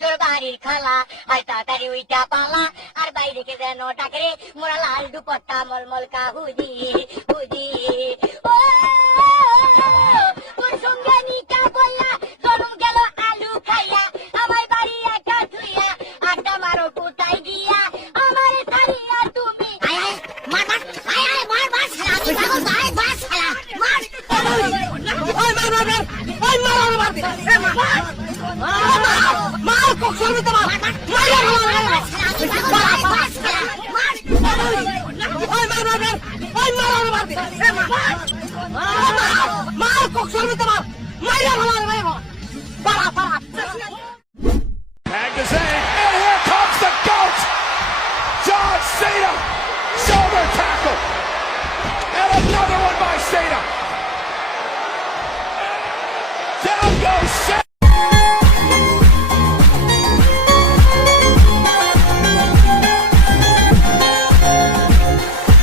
তোর বাড়ির খালা আর তাড়াতাড়ি উইটা পালা আর বাইরে কে যেন ডাকরে মোরা লাল দুপট্টা মলমল কাহুজি হুজি ও তোর সঙ্গে নিকা বললা জনম গেল আলু খাইয়া আমার বাড়ি একা ধুইয়া আড্ডা মারো কোথায় গিয়া আমার ছাড়িয়া তুমি আয় আয় মার মার আয় আয় মার মার শালা আমি পাগল আয় মার শালা মার ওই মার মার মার ওই মার ওরে মার এ মার মার কক সরবে তো মার মার ওই মার মার মার ওই মার ওরে মার এ মার কক সরবে তো মার মাইরা ভালো মাইরা পারা পারা Magazine, and here comes the GOAT! John Cena! Shoulder tackle! And another one by Cena! Down goes Cena!